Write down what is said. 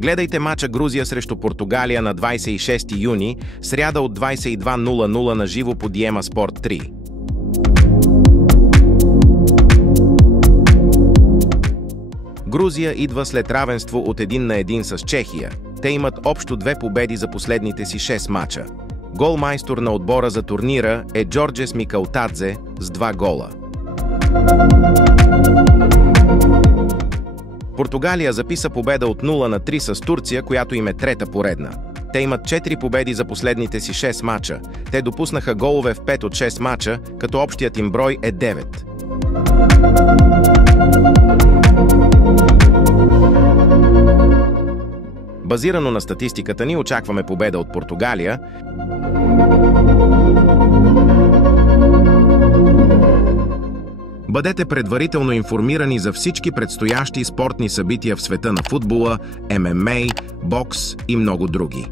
Гледайте мача Грузия срещу Португалия на 26 юни, сряда от 22:00 на живо по Диема Спорт 3. Грузия идва след равенство от 1:1 с Чехия. Те имат общо 2 победи за последните си 6 мача. Голмайстор на отбора за турнира е Джорджес Микалтадзе с 2 гола. Португалия записа победа от 0:3 с Турция, която им е трета поредна. Те имат 4 победи за последните си 6 мача. Те допуснаха голове в 5 от 6 мача, като общият им брой е 9. Базирано на статистиката ни, очакваме победа от Португалия. Бъдете предварително информирани за всички предстоящи спортни събития в света на футбола, ММА, бокс и много други.